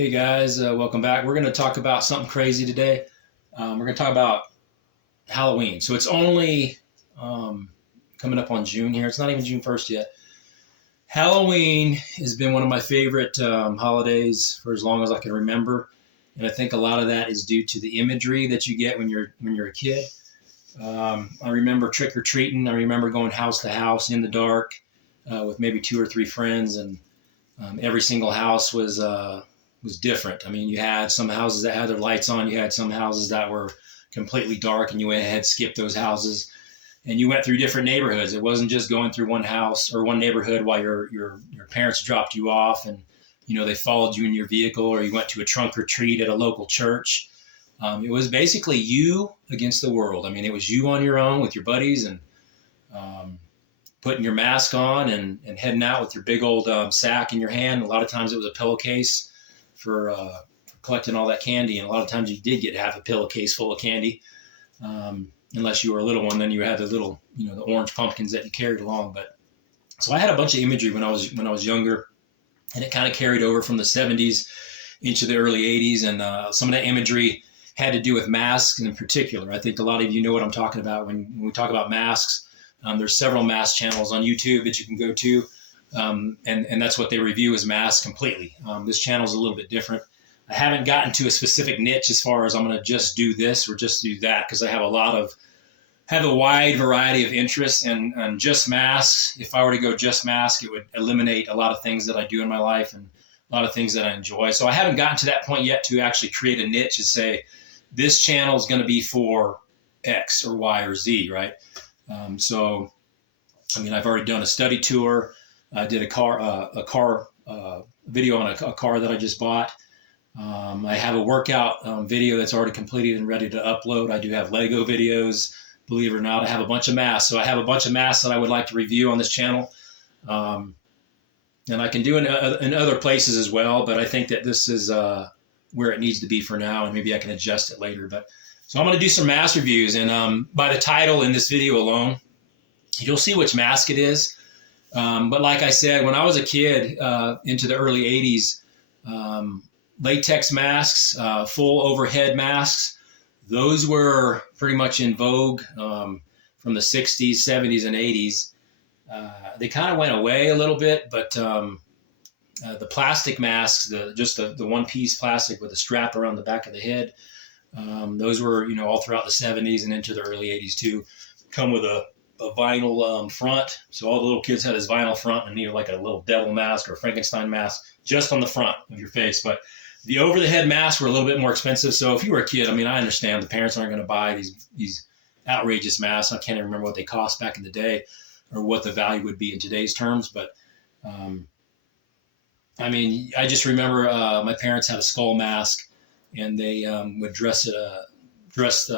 Hey guys, welcome back. We're going to talk about something crazy today. We're going to talk about Halloween. So it's only coming up on June here. It's not even June 1st yet. Halloween has been one of my favorite holidays for as long as I can remember, and I think a lot of that is due to the imagery that you get when you're a kid. I remember trick or treating. I remember going house to house in the dark with maybe two or three friends, and every single house was different. I mean, you had some houses that had their lights on. You had some houses that were completely dark, and you went ahead, skipped those houses, and you went through different neighborhoods. It wasn't just going through one house or one neighborhood while your parents dropped you off, and they followed you in your vehicle, or you went to a trunk or treat at a local church. It was basically you against the world. I mean, it was you on your own with your buddies, and um, putting your mask on and heading out with your big old sack in your hand. A lot of times it was a pillowcase for collecting all that candy, and a lot of times you did get to have a pillowcase full of candy, unless you were a little one. Then you had the little, the orange pumpkins that you carried along. But so I had a bunch of imagery when I was younger, and it kind of carried over from the '70s into the early '80s, and some of that imagery had to do with masks in particular. I think a lot of you know what I'm talking about when we talk about masks. There's several mask channels on YouTube that you can go to. And that's what they review is masks completely. This channel is a little bit different. I haven't gotten to a specific niche as far as I'm going to just do this or just do that, because I have a wide variety of interests, and just masks. If I were to go just mask, it would eliminate a lot of things that I do in my life and a lot of things that I enjoy. So I haven't gotten to that point yet to actually create a niche and say, this channel is going to be for X or Y or Z, right? So, I mean, I've already done a study tour. I did a car video on a car that I just bought. I have a workout video that's already completed and ready to upload. I do have Lego videos, believe it or not. I have a bunch of masks. So I have a bunch of masks that I would like to review on this channel. And I can do in other places as well, but I think that this is where it needs to be for now, and maybe I can adjust it later. But so I'm going to do some mask reviews, and by the title in this video alone, you'll see which mask it is. But like I said, when I was a kid, into the early '80s, latex masks, full overhead masks, those were pretty much in vogue from the '60s, '70s, and '80s. They kind of went away a little bit, but the plastic masks, just the one-piece plastic with a strap around the back of the head, those were all throughout the '70s and into the early '80s too. Come with a vinyl front. So all the little kids had this vinyl front and needed like a little devil mask or Frankenstein mask just on the front of your face. But the over-the-head masks were a little bit more expensive. So if you were a kid, I mean, I understand the parents aren't going to buy these outrageous masks. I can't even remember what they cost back in the day or what the value would be in today's terms. But I mean, I just remember my parents had a skull mask, and they would dress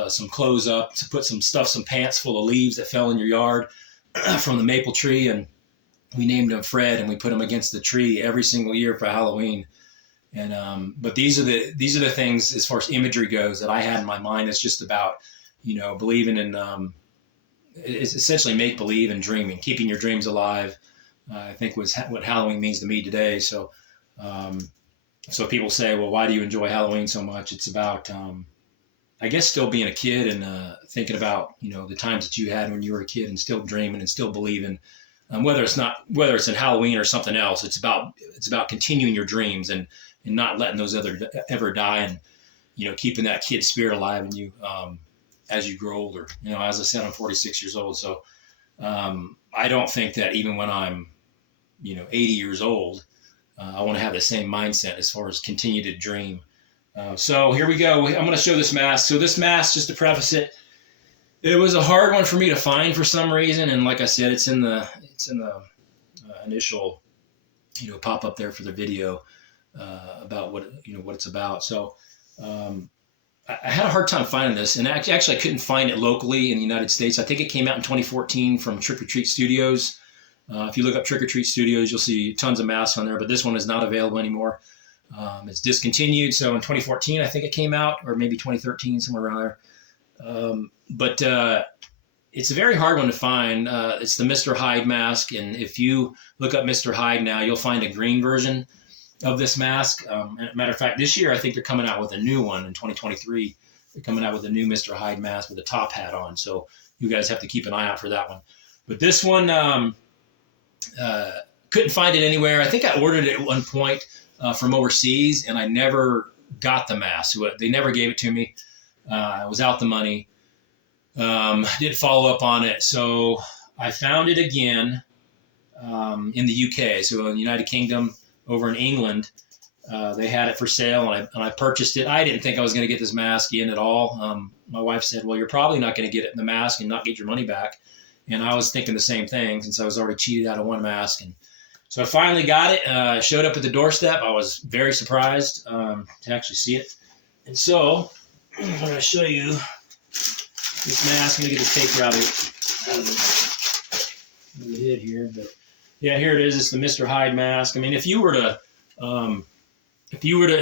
some clothes up, to put some pants full of leaves that fell in your yard from the maple tree, and we named him Fred, and we put him against the tree every single year for Halloween. And but these are the things, as far as imagery goes, that I had in my mind. It's just about believing in it's essentially make believe and dreaming, keeping your dreams alive. I think was what Halloween means to me today. So so people say, well, why do you enjoy Halloween so much? It's about I guess still being a kid and thinking about the times that you had when you were a kid, and still dreaming and still believing. Whether it's in Halloween or something else, it's about continuing your dreams and not letting those ever die, and keeping that kid spirit alive in you as you grow older. As I said, I'm 46 years old, so I don't think that even when I'm 80 years old, I want to have the same mindset as far as continue to dream. So here we go. I'm going to show this mask. So this mask, just to preface it, it was a hard one for me to find for some reason, and like I said, it's in the initial pop up there for the video about what it's about. So I had a hard time finding this, and actually I couldn't find it locally in the United States. I think it came out in 2014 from Trick or Treat Studios. If you look up Trick or Treat Studios, you'll see tons of masks on there, but this one is not available anymore. It's discontinued. So in 2014, I think it came out, or maybe 2013, somewhere around there. But it's a very hard one to find. It's the Mr. Hyde mask, and if you look up Mr. Hyde now, you'll find a green version. of this mask. Matter of fact, this year I think they're coming out with a new one in 2023. They're coming out with a new Mr. Hyde mask with a top hat on. So you guys have to keep an eye out for that one. But this one, couldn't find it anywhere. I think I ordered it at one point from overseas, and I never got the mask. They never gave it to me. I was out the money. Didn't follow up on it. So I found it again in the UK. So in the United Kingdom, over in England, they had it for sale, and I purchased it. I didn't think I was going to get this mask in at all. My wife said, well, you're probably not going to get it in the mask and not get your money back. And I was thinking the same thing, since I was already cheated out of one mask. And so I finally got it, showed up at the doorstep. I was very surprised to actually see it. And so I'm going to show you this mask. I'm going to get the paper out of the hood here. But yeah, here it is. It's the Mr. Hyde mask. I mean, if you were to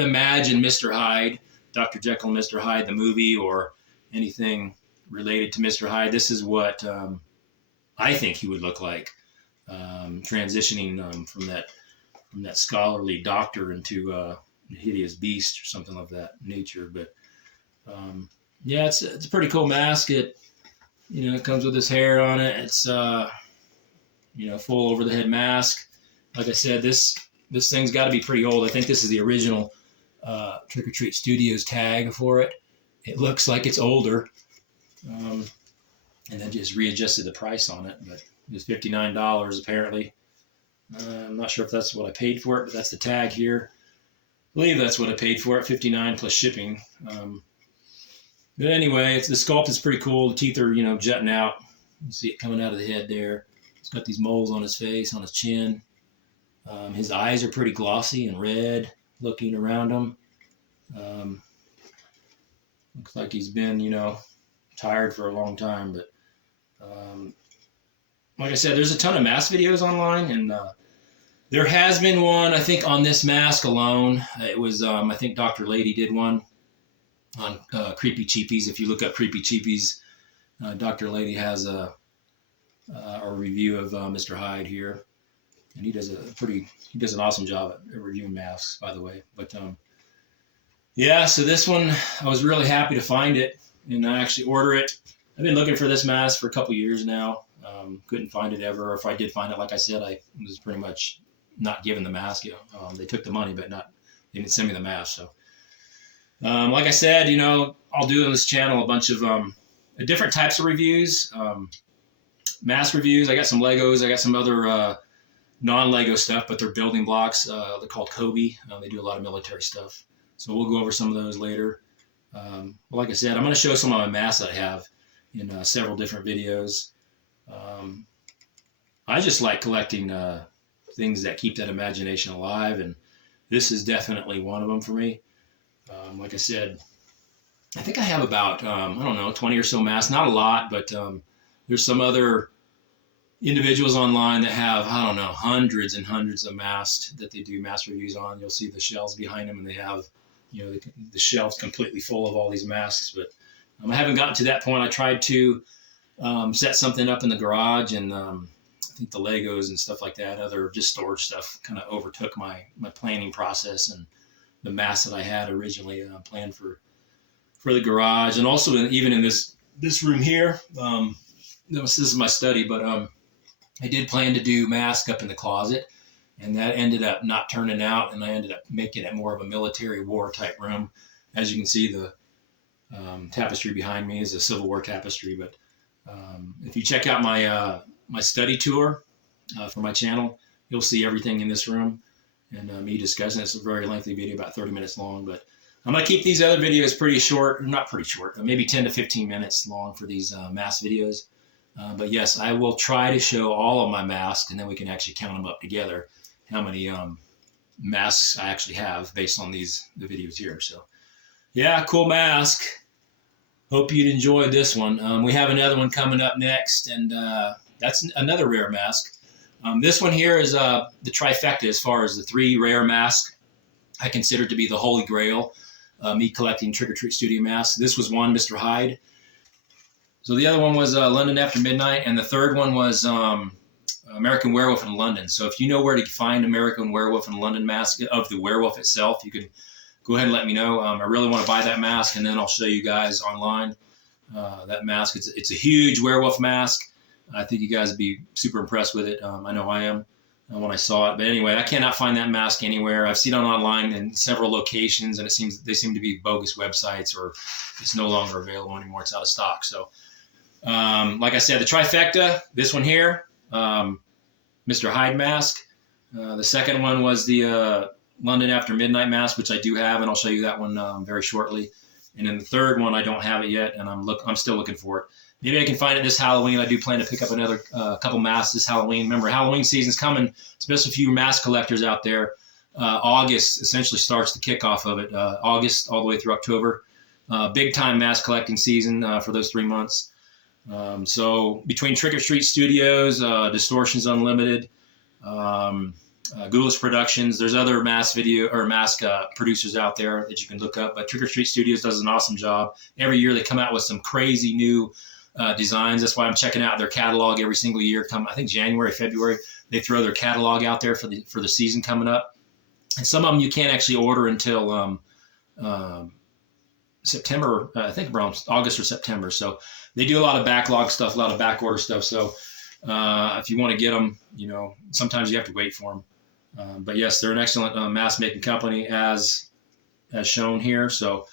imagine Mr. Hyde, Dr. Jekyll and Mr. Hyde, the movie, or anything related to Mr. Hyde, this is what I think he would look like, transitioning from that scholarly doctor into a hideous beast or something of that nature. But yeah, it's a pretty cool mask. It comes with his hair on it. It's full over the head mask. Like I said, this thing's got to be pretty old. I think this is the original Trick or Treat Studios tag for it. It looks like it's older. And then just readjusted the price on it, but it was $59 apparently. I'm not sure if that's what I paid for it, but that's the tag here. I believe that's what I paid for it, $59 plus shipping. But anyway, the sculpt is pretty cool. The teeth are, jutting out. You see it coming out of the head there. He's got these moles on his face, on his chin. His eyes are pretty glossy and red looking around him. Looks like he's been, tired for a long time, but like I said, there's a ton of mask videos online, and there has been one, I think, on this mask alone. It was, I think Dr. Lady did one on Creepy Cheapies. If you look up Creepy Cheapies, Dr. Lady has a review of Mr. Hyde here, and he does an awesome job at reviewing masks, by the way. But yeah, so this one, I was really happy to find it and I actually order it. I've been looking for this mask for a couple years now. Couldn't find it ever. Or if I did find it, like I said, I was pretty much not given the mask. They took the money, but they didn't send me the mask. So, like I said, I'll do on this channel a bunch of different types of reviews, mask reviews. I got some Legos. I got some other non-Lego stuff, but they're building blocks. They're called Kobe. They do a lot of military stuff. So we'll go over some of those later. Like I said, I'm going to show some of my masks that I have in several different videos. I just like collecting things that keep that imagination alive, and this is definitely one of them for me. Like I said, I think I have about, 20 or so masks. Not a lot, but there's some other individuals online that have, hundreds and hundreds of masks that they do mask reviews on. You'll see the shelves behind them, and they have the shelves completely full of all these masks. But I haven't gotten to that point. I tried to set something up in the garage, and I think the Legos and stuff like that, other just storage stuff, kind of overtook my planning process and the masks that I had originally planned for the garage. And also even in this room here, this is my study, but I did plan to do masks up in the closet, and that ended up not turning out, and I ended up making it more of a military war type room. As you can see, the tapestry behind me is a Civil War tapestry. But if you check out my study tour for my channel, you'll see everything in this room, and me discussing. It's a very lengthy video, about 30 minutes long, but I'm going to keep these other videos pretty short, not pretty short, maybe 10 to 15 minutes long for these mask videos. But yes, I will try to show all of my masks, and then we can actually count them up together, how many masks I actually have based on the videos here. So yeah, cool mask. Hope you'd enjoy this one. We have another one coming up next, and that's another rare mask. This one here is the trifecta as far as the 3 rare masks I consider to be the holy grail, me collecting Trick or Treat Studio masks. This was one, Mr. Hyde. So the other one was London After Midnight, and the third one was American Werewolf in London. So if you know where to find American Werewolf in London mask of the werewolf itself, you can go ahead and let me know. I really want to buy that mask, and then I'll show you guys online that mask. It's a huge werewolf mask. I think you guys would be super impressed with it. I know I am when I saw it. But anyway, I cannot find that mask anywhere. I've seen it online in several locations, and they seem to be bogus websites, or it's no longer available anymore. It's out of stock. So, like I said, the trifecta, this one here, Mr. Hyde mask. The second one was the London After Midnight mask, which I do have, and I'll show you that one very shortly. And then the third one, I don't have it yet, and I'm still looking for it. Maybe I can find it this Halloween. I do plan to pick up another couple masks this Halloween. Remember, Halloween season's coming, especially for you mask collectors out there. August essentially starts the kickoff of it. August all the way through October. Big time mask collecting season for those 3 months. So between Trick or Treat Studios, Distortions Unlimited, Ghoulish Productions, there's other mask producers out there that you can look up. But Trick or Treat Studios does an awesome job. Every year they come out with some crazy new designs. That's why I'm checking out their catalog every single year. I think January, February, they throw their catalog out there for the season coming up. And some of them you can't actually order until September, I think around August or September. So they do a lot of backlog stuff, a lot of back order stuff. So if you want to get them, sometimes you have to wait for them. But yes, they're an excellent mask making company as shown here. So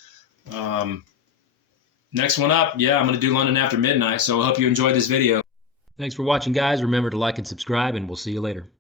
next one up, I'm going to do London After Midnight. So I hope you enjoyed this video. Thanks for watching, guys. Remember to like and subscribe, and we'll see you later.